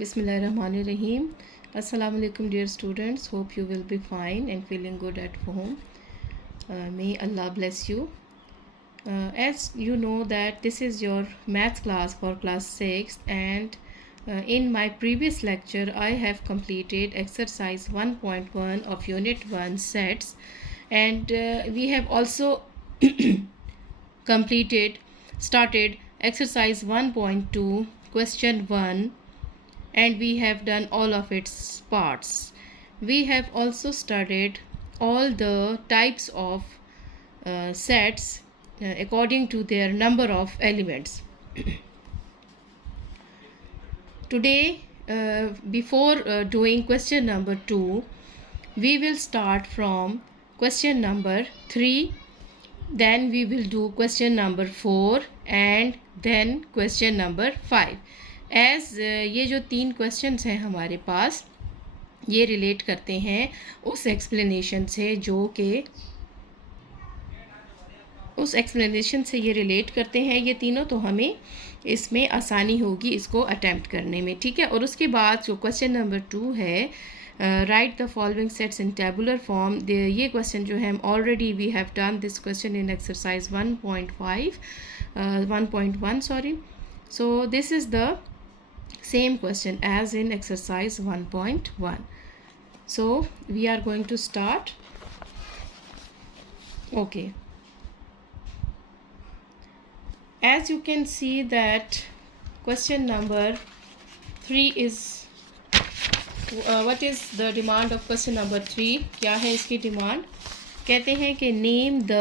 Bismillahirrahmanirrahim. Assalamu alaikum dear students. Hope you will be fine and feeling good at home. May Allah bless you. As you know that this is your maths class for class 6 and in my previous lecture I have completed exercise 1.1 of unit 1 sets and we have also started exercise 1.2 question 1 and we have done all of its parts. We have also studied all the types of sets according to their number of elements. Today, before doing question number 2, we will start from question number 3, then we will do question number 4 and then question number 5. As ये जो 3 questions हैं हमारे पास ये relate करते हैं उस explanation से ये रिलेट करते हैं ये तीनों, तो हमें इसमें आसानी होगी इसको अटैम्प्ट करने में, ठीक है। और उसके बाद जो क्वेश्चन नंबर 2 है write the following sets in tabular form, ये क्वेश्चन जो है already we have done this question in exercise 1.1 sorry. So this is the same question as in exercise 1.1. So we are going to start. Okay, as you can see that question number 3 is what is the demand of question number 3? क्या है इसकी demand? कहते हैं कि name the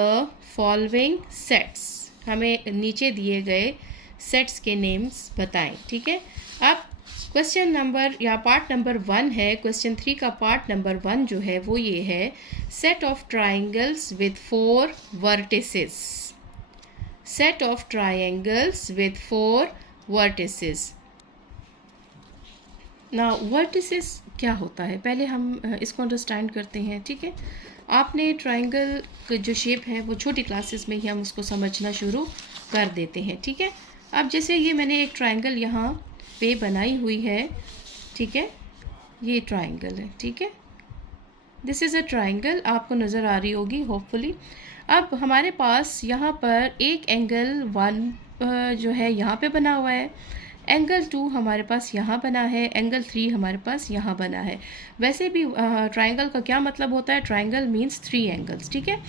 following sets, हमें नीचे दिए गए सेट्स के नेम्स बताएं, ठीक है। अब क्वेश्चन नंबर या पार्ट नंबर 1 है, क्वेश्चन 3 का पार्ट नंबर 1 जो है वो ये है set of triangles with 4 vertices. Set of triangles with 4 vertices. Now vertices क्या होता है पहले हम इसको अंडरस्टैंड करते हैं, ठीक है। आपने ट्राइंगल का जो शेप है वो छोटी क्लासेस में ही हम उसको समझना शुरू कर देते हैं, ठीक है। अब जैसे ये मैंने एक ट्राइंगल यहाँ पे बनाई हुई है, ठीक है, ये ट्राइंगल है, ठीक है, दिस इज़ अ ट्राइंगल, आपको नज़र आ रही होगी होपफुली। अब हमारे पास यहाँ पर एक एंगल 1 जो है यहाँ पे बना हुआ है, एंगल 2 हमारे पास यहाँ बना है, एंगल 3 हमारे पास यहाँ बना है। वैसे भी ट्राइंगल का क्या मतलब होता है? ट्राइंगल मीन्स 3 एंगल्स, ठीक है।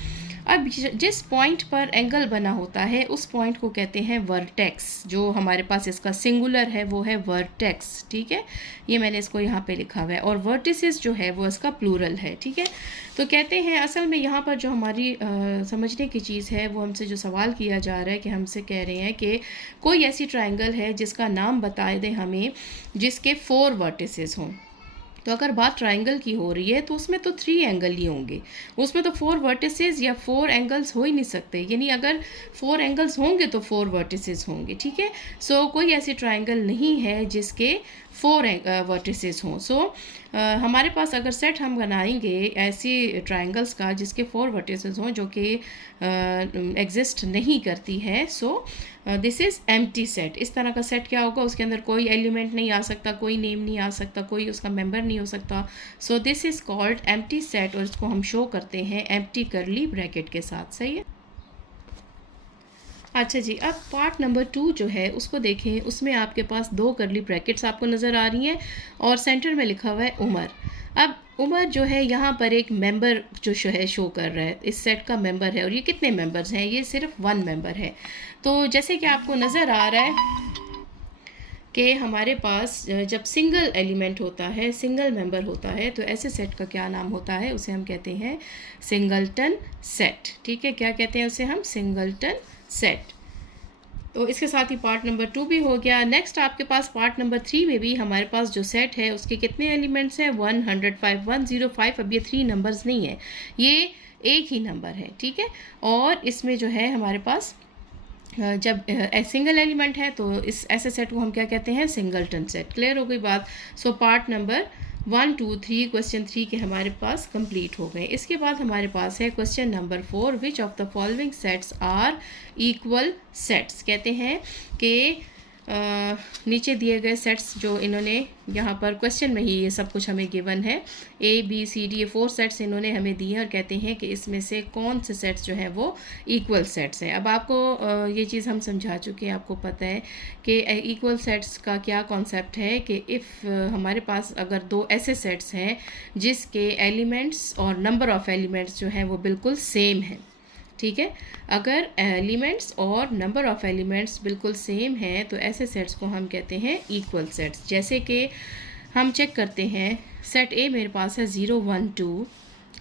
अब जिस पॉइंट पर एंगल बना होता है उस पॉइंट को कहते हैं वर्टेक्स। जो हमारे पास इसका सिंगुलर है वो है वर्टेक्स, ठीक है, ये मैंने इसको यहाँ पे लिखा हुआ है। और वर्टिसेस जो है वो इसका प्लूरल है, ठीक है। तो कहते हैं असल में यहाँ पर जो हमारी समझने की चीज़ है वो हमसे जो सवाल किया जा रहा है कि हमसे कह रहे हैं कि कोई ऐसी ट्राइंगल है जिसका नाम बता दें हमें जिसके 4 वर्टिसेस हों। तो अगर बात ट्राइंगल की हो रही है तो उसमें तो 3 एंगल ही होंगे, उसमें तो 4 वर्टिसेस या 4 एंगल्स हो ही नहीं सकते, यानी अगर 4 एंगल्स होंगे तो 4 वर्टिसेस होंगे, ठीक है। सो कोई ऐसी ट्राइंगल नहीं है जिसके 4 वर्टिसेस हों। सो हमारे पास अगर सेट हम बनाएंगे ऐसी ट्राइंगल्स का जिसके 4 वर्टिसेस हों जो कि एग्जिस्ट नहीं करती है, सो दिस इज़ एम्प्टी सेट। इस तरह का सेट क्या होगा? उसके अंदर कोई एलिमेंट नहीं आ सकता, कोई नेम नहीं आ सकता, कोई उसका मेंबर नहीं हो सकता। सो this is called empty set और इसको हम शो करते हैं एम्प्टी करली ब्रैकेट के साथ, सही है। अच्छा जी, अब पार्ट नंबर 2 जो है उसको देखें, उसमें आपके पास 2 करली ब्रैकेट्स आपको नज़र आ रही हैं और सेंटर में लिखा हुआ है उमर। अब उमर जो है यहाँ पर एक मेंबर जो है शो कर रहा है, इस सेट का मेंबर है। और ये कितने मेंबर्स हैं? ये सिर्फ 1 मेंबर है। तो जैसे कि आपको नज़र आ रहा है कि हमारे पास जब सिंगल एलिमेंट होता है, सिंगल मेंबर होता है, तो ऐसे सेट का क्या नाम होता है? उसे हम कहते हैं सिंगलटन सेट, ठीक है। क्या कहते हैं उसे हम? Singleton set. तो इसके साथ ही पार्ट नंबर 2 भी हो गया। नेक्स्ट आपके पास पार्ट नंबर 3 में भी हमारे पास जो सेट है उसके कितने एलिमेंट्स हैं? 105 105। अब ये 3 नंबर्स नहीं है, ये एक ही नंबर है, ठीक है। और इसमें जो है हमारे पास जब सिंगल एलिमेंट है तो इस ऐसे सेट को हम क्या कहते हैं? Singleton set. क्लियर हो गई बात? सो पार्ट नंबर 1 2 3 क्वेश्चन 3 के हमारे पास कंप्लीट हो गए। इसके बाद हमारे पास है question number 4, which of the following sets are equal sets. कहते हैं कि नीचे दिए गए सेट्स जो इन्होंने यहाँ पर क्वेश्चन में ही ये सब कुछ हमें गिवन है, ए बी सी डी, ये 4 सेट्स इन्होंने हमें दिए हैं और कहते हैं कि इसमें से कौन से सेट्स जो हैं वो इक्वल सेट्स हैं। अब आपको ये चीज़ हम समझा चुके हैं, आपको पता है कि इक्वल सेट्स का क्या कॉन्सेप्ट है कि इफ़ हमारे पास अगर 2 ऐसे सेट्स हैं जिसके एलिमेंट्स और नंबर ऑफ़ एलिमेंट्स जो हैं वो बिल्कुल सेम हैं, ठीक है। अगर एलिमेंट्स और नंबर ऑफ़ एलिमेंट्स बिल्कुल सेम हैं तो ऐसे सेट्स को हम कहते हैं इक्वल सेट्स। जैसे कि हम चेक करते हैं, सेट ए मेरे पास है 0 1 2,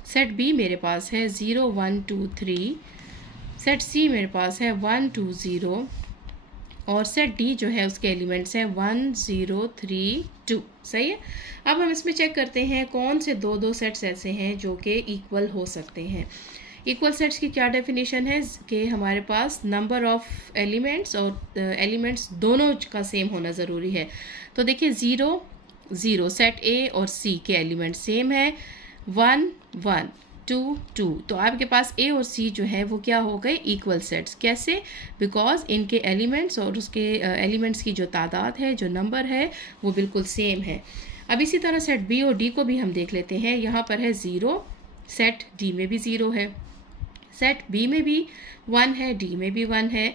सेट बी मेरे पास है 0 1 2 3, सेट सी मेरे पास है 1 2 0 और सेट डी जो है उसके एलिमेंट्स हैं 1 0 3 2। सही है। अब हम इसमें चेक करते हैं कौन से दो सेट्स ऐसे हैं जो कि इक्वल हो सकते हैं। इक्वल सेट्स की क्या डेफिनेशन है कि हमारे पास नंबर ऑफ़ एलिमेंट्स और एलिमेंट्स दोनों का सेम होना ज़रूरी है। तो देखिए 0 0 सेट ए और सी के एलिमेंट सेम है, 1 1 2 2, तो आपके पास ए और सी जो है वो क्या हो गए इक्वल सेट्स। कैसे? बिकॉज इनके एलिमेंट्स और उसके एलिमेंट्स की जो तादाद है, जो नंबर है, वो बिल्कुल सेम है। अब इसी तरह सेट बी और डी को भी हम देख लेते हैं। यहाँ पर है 0, सेट डी में भी 0 है, सेट बी में भी 1 है, डी में भी 1 है,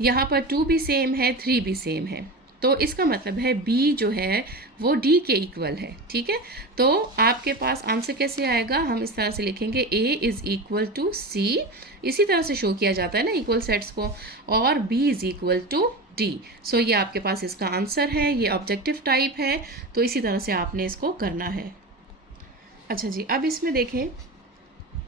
यहाँ पर 2 भी सेम है, 3 भी सेम है। तो इसका मतलब है बी जो है वो डी के इक्वल है, ठीक है। तो आपके पास आंसर कैसे आएगा? हम इस तरह से लिखेंगे ए इज़ इक्वल टू सी, इसी तरह से शो किया जाता है ना इक्वल सेट्स को, और B is equal to D. So ये आपके पास इसका आंसर है, ये ऑब्जेक्टिव टाइप है, तो इसी तरह से आपने इसको करना है। अच्छा जी, अब इसमें देखें,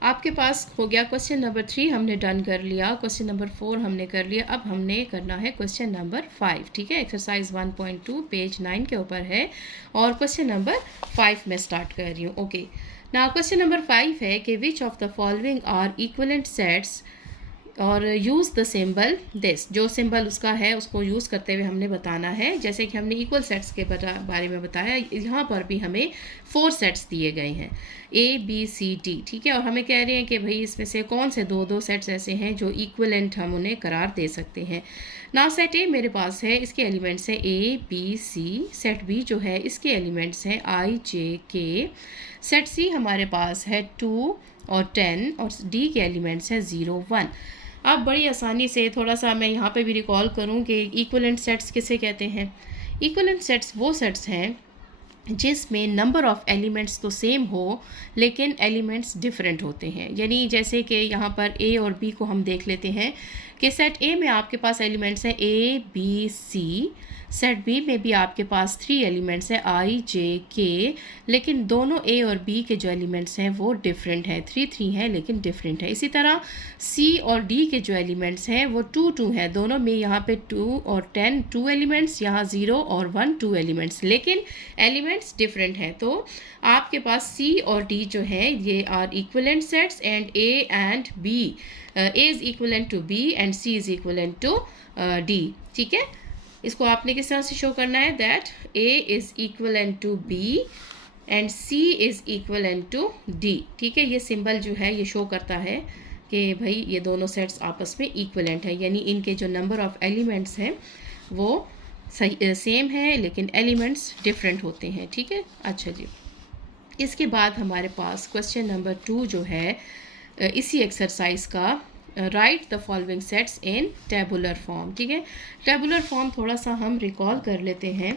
आपके पास हो गया क्वेश्चन नंबर 3 हमने डन कर लिया, क्वेश्चन नंबर 4 हमने कर लिया। अब हमने करना है क्वेश्चन नंबर 5, ठीक है। एक्सरसाइज 1.2 पेज 9 के ऊपर है और क्वेश्चन नंबर 5 में स्टार्ट कर रही हूँ। ओके, नाउ क्वेश्चन नंबर 5 है कि which of the following are equivalent sets और यूज़ द सिंबल दिस, जो सिंबल उसका है उसको यूज़ करते हुए हमने बताना है। जैसे कि हमने इक्वल सेट्स के बारे में बताया, यहाँ पर भी हमें 4 सेट्स दिए गए हैं, ए बी सी डी, ठीक है। और हमें कह रहे हैं कि भाई इसमें से कौन से दो सेट्स ऐसे हैं जो इक्विवेलेंट हम उन्हें करार दे सकते हैं। नाउ सेट ए मेरे पास है, इसके एलिमेंट्स हैं A B C, set B जो है इसके एलिमेंट्स हैं आई जे के, सेट सी हमारे पास है 2 और 10 और डी के एलिमेंट्स हैं 0 1। अब बड़ी आसानी से थोड़ा सा मैं यहाँ पे भी रिकॉल करूँ कि इक्विवेलेंट सेट्स किसे कहते हैं। इक्विवेलेंट सेट्स वो सेट्स हैं जिसमें नंबर ऑफ़ एलिमेंट्स तो सेम हो लेकिन एलिमेंट्स डिफरेंट होते हैं। यानी जैसे कि यहाँ पर ए और बी को हम देख लेते हैं कि सेट ए में आपके पास एलिमेंट्स हैं A B C, set B में भी आपके पास 3 एलिमेंट्स हैं आई जे के, लेकिन दोनों ए और बी के जो एलिमेंट्स हैं वो डिफरेंट हैं, 3 3 हैं लेकिन डिफरेंट है। इसी तरह सी और डी के जो एलिमेंट्स हैं वो 2 2 हैं, दोनों में यहाँ पे 2 और 10 2 एलिमेंट्स, यहाँ 0 और 1 2 एलिमेंट्स, लेकिन एलिमेंट्स डिफरेंट हैं। तो आपके पास सी और डी जो है ये are equivalent sets and A and B, A is equivalent to B and C is equivalent to D, ठीक है। इसको आपने किस तरह से शो करना है, that A is equivalent to B and C is equivalent to D, ठीक है। ये सिंबल जो है ये शो करता है कि भाई ये दोनों सेट्स आपस में इक्विवेलेंट है, यानी इनके जो नंबर ऑफ़ एलिमेंट्स हैं वो सही सेम है लेकिन एलिमेंट्स डिफरेंट होते हैं, ठीक है। अच्छा जी, इसके बाद हमारे पास क्वेश्चन नंबर 2 जो है इसी एक्सरसाइज का, right the following sets in tabular form, ठीक है। टेबुलर फॉर्म थोड़ा सा हम रिकॉल कर लेते हैं।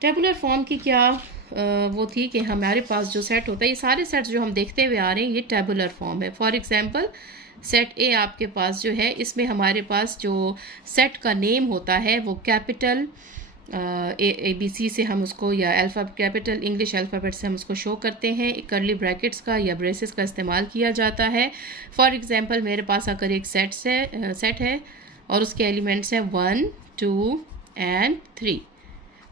टेबुलर फॉर्म की क्या वो थी कि हमारे पास जो सेट होता है, ये सारे सेट्स जो हम देखते हुए आ रहे हैं ये टेबुलर फॉर्म है। फॉर एग्जांपल सेट ए आपके पास जो है इसमें हमारे पास जो सेट का नेम होता है वो कैपिटल ए बी सी से हम उसको, या कैपिटल इंग्लिश अल्फ़ाबेट से हम उसको शो करते हैं। कर्ली ब्रैकेट्स का या ब्रेसेस का इस्तेमाल किया जाता है। फॉर एग्जांपल मेरे पास अगर एक सेट है और उसके एलिमेंट्स हैं 1 2 एंड 3,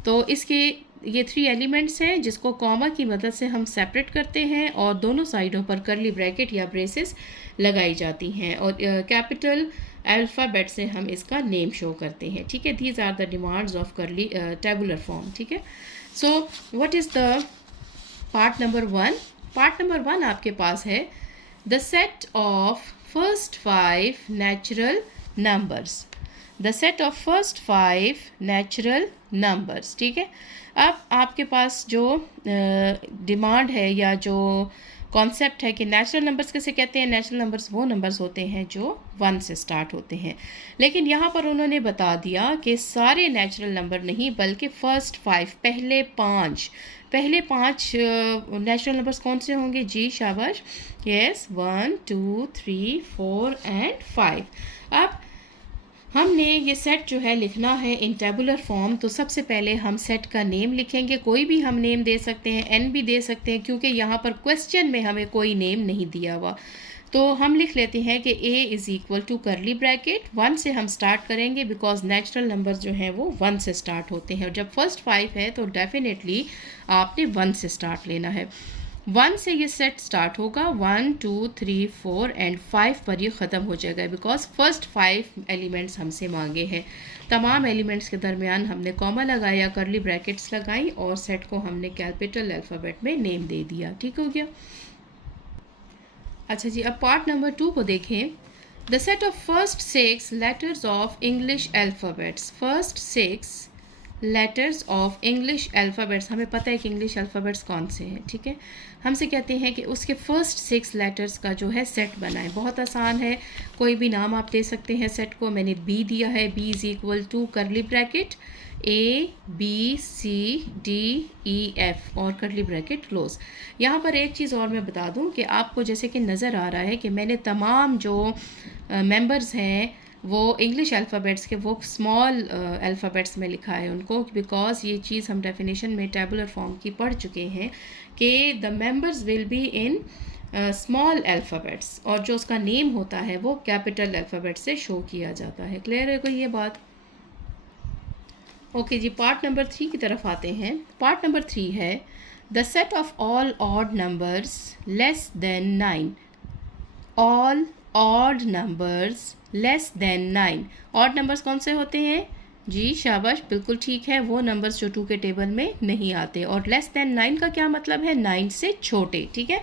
तो इसके ये 3 एलिमेंट्स हैं जिसको कॉमा की मदद से हम सेपरेट करते हैं और दोनों साइडों पर कर्ली ब्रैकेट या ब्रेसेस लगाई जाती हैं और कैपिटल अल्फ़ाबेट से हम इसका नेम शो करते हैं, ठीक है। These are the demands of curly tabular form, ठीक है। So what is the part number 1? Part number 1 आपके पास है the set of first 5 natural numbers. The set of first 5 natural numbers. ठीक है, अब आपके पास जो डिमांड है या जो कॉन्सेप्ट है कि नेचुरल नंबर्स किसे कहते हैं, नेचुरल नंबर्स वो नंबर्स होते हैं जो 1 से स्टार्ट होते हैं। लेकिन यहाँ पर उन्होंने बता दिया कि सारे नेचुरल नंबर नहीं, बल्कि फर्स्ट 5, पहले पाँच नेचुरल नंबर्स कौन से होंगे जी? शाबाश, यस, 1 2 3 4 एंड 5। अब हमने ये सेट जो है लिखना है इन टेबुलर फॉर्म, तो सबसे पहले हम सेट का नेम लिखेंगे। कोई भी हम नेम दे सकते हैं, एन भी दे सकते हैं, क्योंकि यहाँ पर क्वेश्चन में हमें कोई नेम नहीं दिया हुआ। तो हम लिख लेते हैं कि a is equal to curly bracket 1 से हम स्टार्ट करेंगे, बिकॉज नेचुरल नंबर जो हैं वो 1 से स्टार्ट होते हैं, और जब फर्स्ट 5 है तो डेफिनेटली आपने 1 से स्टार्ट लेना है। 1 से ये सेट स्टार्ट होगा, 1 2 3 4 एंड 5 पर ये ख़त्म हो जाएगा, बिकॉज फर्स्ट 5 एलिमेंट्स हमसे मांगे हैं। तमाम एलिमेंट्स के दरमियान हमने कॉमा लगाया, करली ब्रैकेट्स लगाई, और सेट को हमने कैपिटल अल्फ़ाबेट में नेम दे दिया। ठीक हो गया? अच्छा जी, अब पार्ट नंबर 2 को देखें। The set of first 6 letters of English alphabets. First 6 letters of English alphabets, हमें पता है कि इंग्लिश अल्फ़ाबेट्स कौन से हैं। ठीक है, हमसे कहते हैं कि उसके फर्स्ट 6 लेटर्स का जो है सेट बनाएं। बहुत आसान है, कोई भी नाम आप दे सकते हैं सेट को। मैंने बी दिया है, B is equal to curly bracket ABCDEF और करली ब्रैकेट क्लोज। यहाँ पर एक चीज़ और मैं बता दूँ कि आपको जैसे कि नज़र आ रहा है कि मैंने तमाम जो मेंबर्स हैं वो इंग्लिश अल्फ़ाबेट्स के वो स्मॉल अल्फ़ाबेट्स में लिखा है उनको, बिकॉज ये चीज़ हम डेफिनेशन में टेबुलर फॉर्म की पढ़ चुके हैं कि the members will be in small alphabets, और जो उसका नेम होता है वो कैपिटल अल्फ़ाबेट से शो किया जाता है। क्लियर है कोई ये बात? ओके जी, पार्ट नंबर 3 की तरफ आते हैं। पार्ट नंबर 3 है the set of all odd numbers less than 9। All odd numbers less than 9। Odd numbers कौन से होते हैं जी? शाबाश, बिल्कुल ठीक है, वो नंबर्स जो 2 के टेबल में नहीं आते। और लेस देन 9 का क्या मतलब है? 9 से छोटे। ठीक है,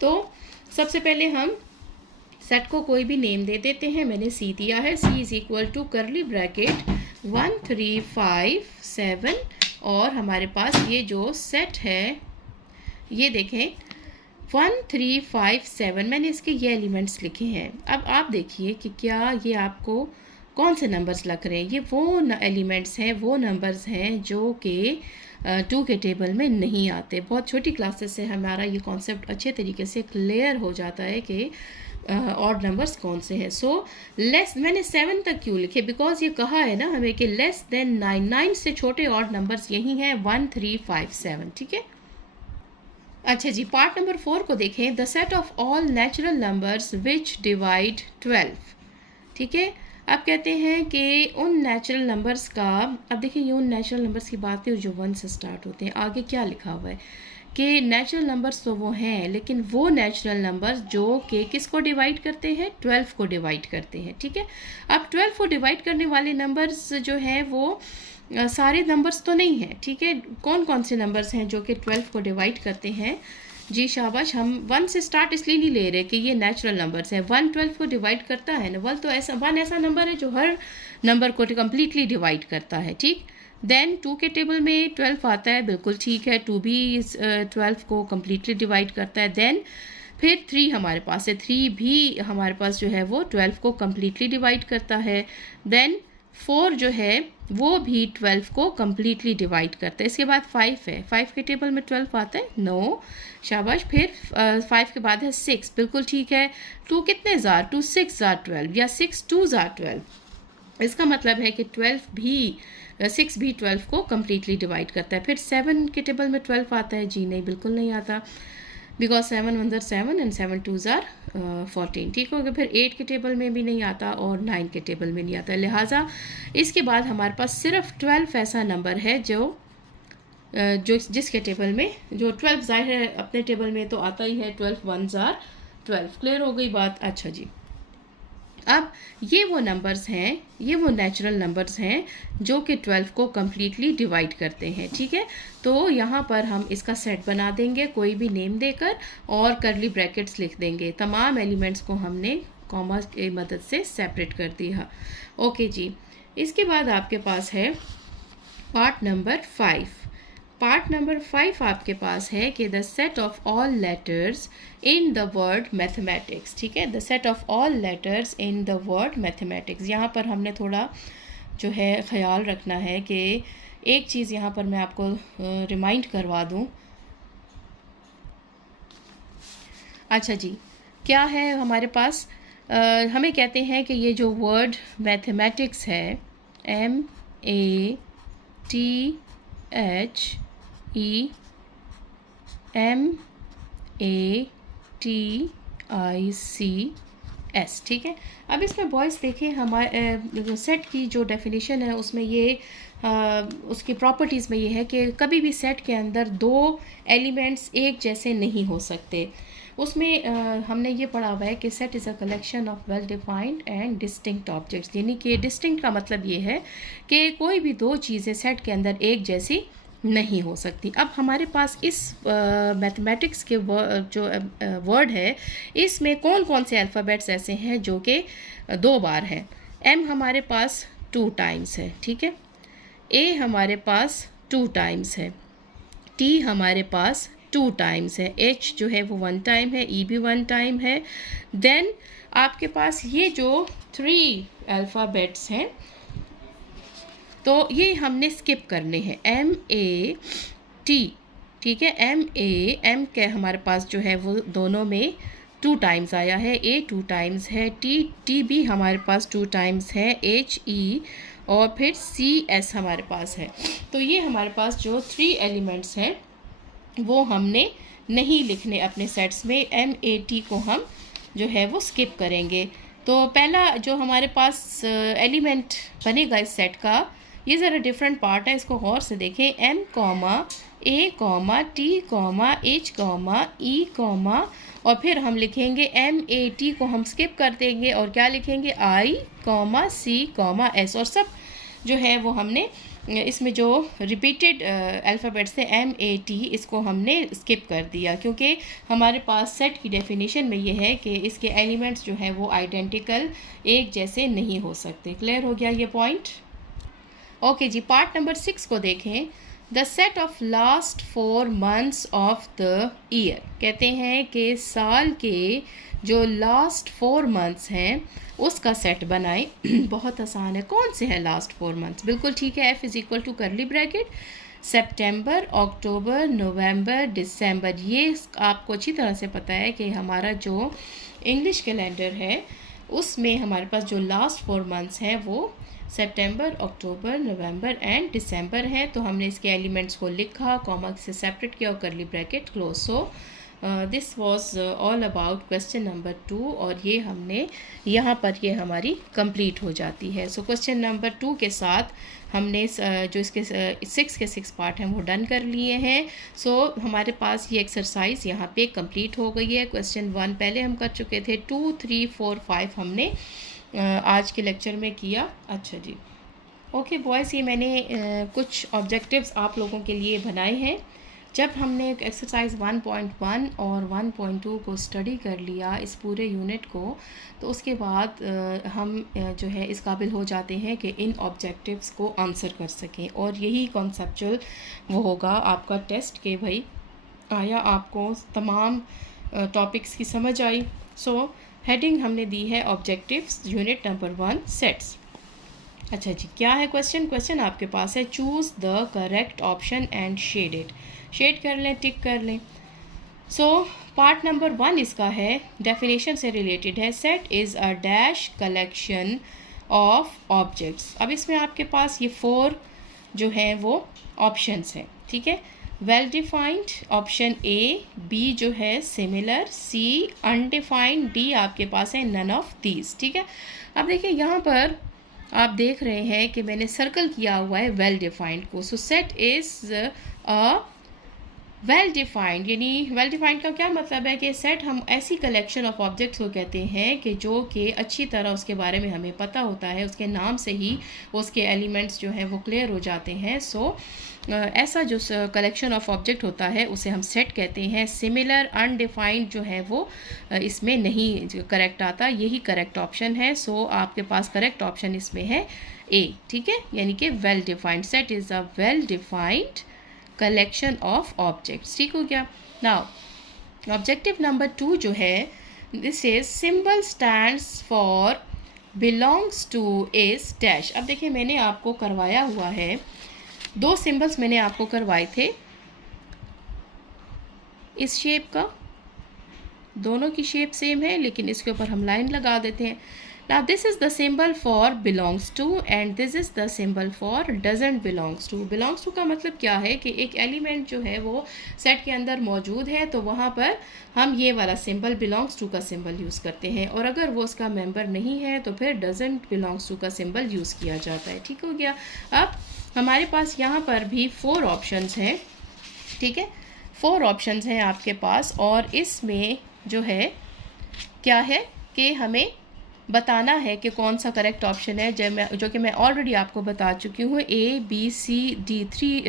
तो सबसे पहले हम सेट को कोई भी नेम दे देते हैं। मैंने सी दिया है, C is equal to curly bracket 1 3 5 7, और हमारे पास ये जो सेट है ये देखें 1 3 5 7, मैंने इसके ये एलिमेंट्स लिखे हैं। अब आप देखिए कि क्या ये आपको कौन से नंबर्स लग रहे हैं? ये वो एलिमेंट्स हैं, वो नंबर्स हैं जो कि 2 के टेबल में नहीं आते। बहुत छोटी क्लासेस से हमारा ये कॉन्सेप्ट अच्छे तरीके से क्लियर हो जाता है कि ऑड नंबर्स कौन से हैं। सो लेस, मैंने 7 तक क्यों लिखे? बिकॉज ये कहा है ना हमें कि लेस देन 9, 9 से छोटे ऑड नंबर्स यही हैं 1 3 5 7। ठीक है, अच्छा जी, पार्ट नंबर 4 को देखें। The set of all natural numbers which divide 12। ठीक है, अब कहते हैं कि उन नेचुरल नंबर्स का, अब देखिए ये उन नेचुरल नंबर्स की बात है जो 1 से स्टार्ट होते हैं। आगे क्या लिखा हुआ है कि नेचुरल नंबर्स तो वो हैं, लेकिन वो नेचुरल नंबर्स जो कि किसको डिवाइड करते हैं? 12 को डिवाइड करते हैं। ठीक है, अब 12 को डिवाइड करने वाले नंबर्स जो हैं वो सारे नंबर्स तो नहीं हैं। ठीक है, कौन कौन से नंबर्स हैं जो कि 12 को डिवाइड करते हैं? जी शाबाश, हम 1 से स्टार्ट इसलिए नहीं ले रहे कि ये नेचुरल नंबर्स हैं। 1 12 को डिवाइड करता है ना, 1 तो ऐसा नंबर है जो हर नंबर को कम्प्लीटली डिवाइड करता है। ठीक, देन 2 के टेबल में 12 आता है, बिल्कुल ठीक है, 2 भी 12 को कम्प्लीटली डिवाइड करता है। देन फिर 3 हमारे पास है, 3 भी हमारे पास जो है वो 12 को कम्प्लीटली डिवाइड करता है। देन 4 जो है वो भी 12 को कम्प्लीटली डिवाइड करता है। इसके बाद 5 है, 5 के टेबल में 12 आता है, नो, शाबाश। फिर 5 के बाद है 6, बिल्कुल ठीक है। 2 कितने ज़ार? 2 6 ज़ार 12, या 6 2 ज़ार 12। इसका मतलब है कि 12 भी 6 भी 12 को कम्प्लीटली डिवाइड करता है। फिर 7 के टेबल में 12 आता है, जी नहीं, बिल्कुल नहीं आता, बिकॉज 7 1 7 एंड 7 2 14। ठीक हो गया। फिर 8 के टेबल में भी नहीं आता और 9 के टेबल में नहीं आता। लिहाजा इसके बाद हमारे पास सिर्फ 12 ऐसा नंबर है जो जिसके टेबल में जो 12 ज़ाहिर है अपने टेबल में तो आता ही है, 12 1 12। क्लियर हो गई बात? अच्छा जी, अब ये वो नंबर्स हैं, ये वो नेचुरल नंबर्स हैं जो कि 12 को कम्प्लीटली डिवाइड करते हैं। ठीक है, तो यहाँ पर हम इसका सेट बना देंगे कोई भी नेम देकर, और करली ब्रैकेट्स लिख देंगे। तमाम एलिमेंट्स को हमने कॉमा की मदद से सेपरेट कर दिया। ओके जी, इसके बाद आपके पास है पार्ट नंबर 5। पार्ट नंबर 5 आपके पास है कि the set of all letters in the word mathematics. ठीक है, the set of all letters in the word mathematics. यहाँ पर हमने थोड़ा जो है ख्याल रखना है कि एक चीज़ यहाँ पर मैं आपको रिमाइंड करवा दूँ। अच्छा जी, क्या है हमारे पास, हमें कहते हैं कि ये जो वर्ड मैथमेटिक्स है, MATHMATICS। ठीक है, अब इसमें बॉयज़ देखें, हमारे सेट की जो डेफिनेशन है उसमें ये उसकी प्रॉपर्टीज़ में ये है कि कभी भी सेट के अंदर दो एलिमेंट्स एक जैसे नहीं हो सकते। उसमें हमने ये पढ़ा हुआ है कि set is a collection of well defined and distinct objects, यानी कि डिस्टिंक्ट का मतलब ये है कि कोई भी दो चीज़ें सेट के अंदर एक जैसी नहीं हो सकती। अब हमारे पास इस मैथमेटिक्स के जो वर्ड है, इसमें कौन कौन से अल्फ़ाबेट्स ऐसे हैं जो कि 2 बार हैं। M हमारे पास 2 टाइम्स है, ठीक है, A हमारे पास 2 टाइम्स है, T हमारे पास 2 टाइम्स है, H जो है वो 1 टाइम है, E भी 1 टाइम है। देन आपके पास ये जो 3 अल्फ़ाबेट्स हैं तो ये हमने स्किप करने हैं, MAT। ठीक है, M के हमारे पास जो है वो दोनों में 2 टाइम्स आया है, A 2 टाइम्स है, T भी हमारे पास 2 टाइम्स है, HE और फिर CS हमारे पास है। तो ये हमारे पास जो 3 एलिमेंट्स हैं वो हमने नहीं लिखने अपने सेट्स में, MAT को हम जो है वो स्किप करेंगे। तो पहला जो हमारे पास एलिमेंट बनेगा इस सेट का, ये ज़रा डिफरेंट पार्ट है, इसको गौर से देखें। M, A, T, H, E, और फिर हम लिखेंगे MAT को हम स्किप कर देंगे और क्या लिखेंगे I, C, S। और सब जो है वो हमने इसमें जो रिपीटेड अल्फ़ाबेट्स थे MAT, इसको हमने स्किप कर दिया क्योंकि हमारे पास सेट की डेफिनेशन में ये है कि इसके एलिमेंट्स जो हैं वो आइडेंटिकल एक जैसे नहीं हो सकते। क्लियर हो गया ये पॉइंट? ओके जी, पार्ट नंबर 6 को देखें। The set of last 4 months of the year. कहते हैं कि साल के जो लास्ट 4 मंथ्स हैं उसका सेट बनाएं। बहुत आसान है। कौन से है लास्ट 4 मंथ्स? बिल्कुल ठीक है, F is equal to curly bracket सितंबर, अक्टूबर, नवंबर, दिसंबर। ये आपको अच्छी तरह से पता है कि हमारा जो इंग्लिश कैलेंडर है उसमें हमारे पास जो लास्ट 4 मंथ्स हैं वो सितंबर, अक्टूबर, नवंबर एंड दिसंबर है। तो हमने इसके एलिमेंट्स को लिखा, कॉमा से सेपरेट किया और करली bracket close. So this was all about question number 2 और ये हमने यहाँ पर ये हमारी कंप्लीट हो जाती है। सो क्वेश्चन नंबर 2 के साथ हमने जो इसके 6 के 6 पार्ट हैं वो डन कर लिए हैं। सो हमारे पास ये एक्सरसाइज यहाँ पे कंप्लीट हो गई है। क्वेश्चन 1 पहले हम कर चुके थे, 2, 3, 4, 5 हमने आज के लेक्चर में किया। अच्छा जी, ओके बॉयज़, ये मैंने कुछ ऑब्जेक्टिव्स आप लोगों के लिए बनाए हैं। जब हमने एक्सरसाइज 1.1 और 1.2 को स्टडी कर लिया इस पूरे यूनिट को, तो उसके बाद हम जो है इस काबिल हो जाते हैं कि इन ऑब्जेक्टिव्स को आंसर कर सकें। और यही कॉन्सेप्चुअल वो होगा आपका टेस्ट के भाई आया आपको तमाम टॉपिक्स की समझ आई। सो हेडिंग हमने दी है ऑब्जेक्टिव्स यूनिट नंबर 1 सेट्स। अच्छा जी, क्या है क्वेश्चन? क्वेश्चन आपके पास है, choose the correct option and shade it. Shade कर लें, टिक कर लें। सो पार्ट नंबर 1 इसका है, डेफिनेशन से रिलेटेड है। Set is a dash collection of objects. अब इसमें आपके पास ये 4 जो हैं वो ऑप्शंस हैं, ठीक है। Well defined option A, B जो है सिमिलर, C अनडिफाइंड, D आपके पास है नन ऑफ दीज, ठीक है। अब देखिए यहाँ पर आप देख रहे हैं कि मैंने सर्कल किया हुआ है वेल डिफाइंड को। सो set is a well defined, यानी वेल डिफाइंड का क्या मतलब है कि सेट हम ऐसी कलेक्शन ऑफ ऑब्जेक्ट्स को कहते हैं कि जो कि अच्छी तरह उसके बारे में हमें पता होता है, उसके नाम से ही उसके एलिमेंट्स जो हैं वो क्लियर हो जाते हैं। सो ऐसा जो कलेक्शन ऑफ ऑब्जेक्ट होता है उसे हम सेट कहते हैं। सिमिलर अनडिफाइंड जो है वो इसमें नहीं करेक्ट आता, यही करेक्ट ऑप्शन है। सो आपके पास करेक्ट ऑप्शन इसमें है ए, ठीक है, यानी कि well defined. Set is a well defined collection of objects, ठीक हो गया। नाउ ऑब्जेक्टिव नंबर 2 जो है, this is symbol stands for belongs two is dash. अब देखिए मैंने आपको करवाया हुआ है, 2 सिंबल्स मैंने आपको करवाए थे इस शेप का, दोनों की शेप सेम है लेकिन इसके ऊपर हम लाइन लगा देते हैं। Now this is the symbol for belongs to and this is the symbol for doesn't belongs to। belongs to का मतलब क्या है कि एक एलिमेंट जो है वो सेट के अंदर मौजूद है तो वहाँ पर हम ये वाला सिंबल belongs to का सिंबल यूज़ करते हैं, और अगर वो उसका मेंबर नहीं है तो फिर doesn't belongs to का सिंबल यूज़ किया जाता है, ठीक हो गया। अब हमारे पास यहाँ पर भी 4 ऑप्शंस हैं, ठीक है, 4 ऑप्शंस हैं आपके पास, और इसमें जो है क्या है कि हमें बताना है कि कौन सा करेक्ट ऑप्शन है, जो कि मैं ऑलरेडी आपको बता चुकी हूँ। A B C D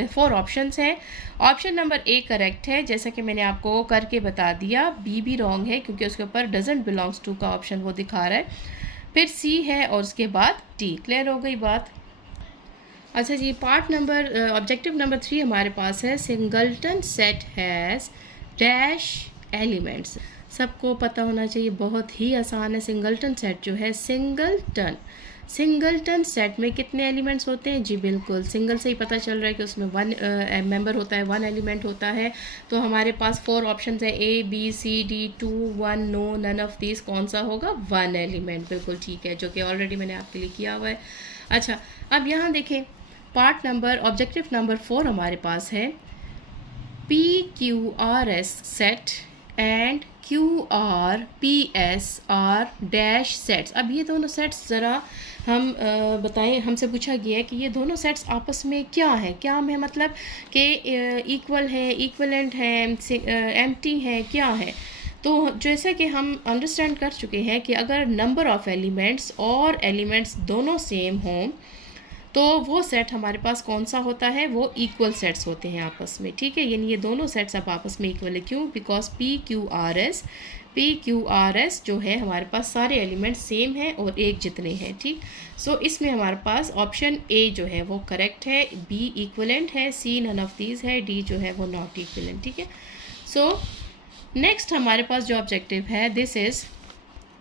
4 options हैं। ऑप्शन नंबर ए करेक्ट है, जैसा कि मैंने आपको करके बता दिया। बी भी रॉन्ग है क्योंकि उसके ऊपर डजंट बिलोंग्स टू का ऑप्शन वो दिखा रहा है। फिर सी है और उसके बाद डी। क्लियर हो गई बात। अच्छा जी, ऑब्जेक्टिव नंबर 3 हमारे पास है singleton set has dash elements. सबको पता होना चाहिए, बहुत ही आसान है। सिंगलटन सेट जो है, सिंगलटन सेट में कितने एलिमेंट्स होते हैं? जी बिल्कुल, सिंगल से ही पता चल रहा है कि उसमें 1 मेंबर होता है, 1 एलिमेंट होता है। तो हमारे पास 4 ऑप्शंस है, A B C D 2 1 no none of this. कौन सा होगा? 1 एलिमेंट, बिल्कुल ठीक है, जो कि ऑलरेडी मैंने आपके लिए किया हुआ है। अच्छा, अब यहाँ देखें, ऑब्जेक्टिव नंबर 4 हमारे पास है P Q R S set and Q R P S R dash sets. अब ये दोनों सेट्स ज़रा हम बताएं, हमसे पूछा गया है कि ये दोनों सेट्स आपस में क्या है, क्या है मतलब कि इक्वल है, इक्वलेंट है, एम्प्टी है, क्या है। तो जैसा कि हम अंडरस्टैंड कर चुके हैं कि अगर नंबर ऑफ़ एलिमेंट्स और एलिमेंट्स दोनों सेम हों तो वो सेट हमारे पास कौन सा होता है? वो इक्वल सेट्स होते हैं आपस में, ठीक है। यानी ये दोनों सेट्स अब आपस में इक्वल है। क्यों? Because P Q R S जो है हमारे पास सारे एलिमेंट्स सेम हैं और एक जितने हैं, ठीक। सो इसमें हमारे पास ऑप्शन ए जो है वो करेक्ट है, बी इक्वलेंट है, सी नन ऑफ दीज है, डी जो है वो नॉट इक्वलेंट, ठीक है। सो नेक्स्ट हमारे पास जो ऑब्जेक्टिव है, this is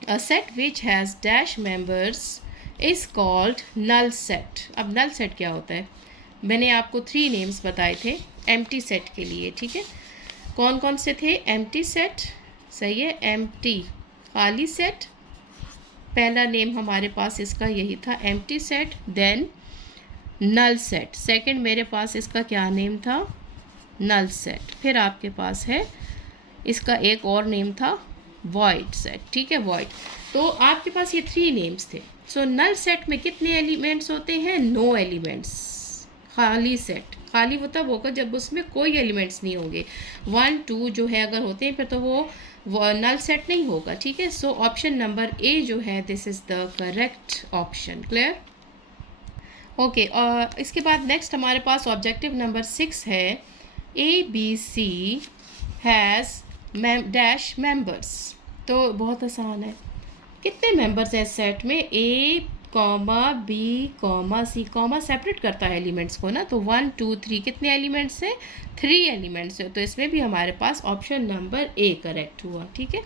a set which has dash members is called null set. अब नल सेट क्या होता है? मैंने आपको 3 नेम्स बताए थे एम्प्टी सेट के लिए, ठीक है। कौन कौन से थे? एम्प्टी सेट, सही है, एम्प्टी खाली सेट, पहला नेम हमारे पास इसका यही था, empty set. Then null set, second मेरे पास इसका क्या नेम था? Null set. फिर आपके पास है इसका एक और नेम था वॉइड सेट, ठीक है, वॉइड। तो आपके पास ये 3 नेम्स थे। सो नल सेट में कितने एलिमेंट्स होते हैं? 9 एलिमेंट्स। खाली सेट, खाली वो तब होगा जब उसमें कोई एलिमेंट्स नहीं होंगे। 1 2 जो है अगर होते हैं फिर तो वो नल सेट नहीं होगा, ठीक है। सो ऑप्शन नंबर ए जो है, this is the correct option. Clear? Okay, और इसके बाद नेक्स्ट हमारे पास ऑब्जेक्टिव नंबर 6 है, A B C has dash members. तो बहुत आसान है, कितने मेंबर्स हैं सेट में? A comma B comma C, comma separate करता है एलिमेंट्स को ना, तो 1 2 3 कितने एलिमेंट्स हैं? 3 एलिमेंट्स हैं। तो इसमें भी हमारे पास ऑप्शन नंबर ए करेक्ट हुआ, ठीक है।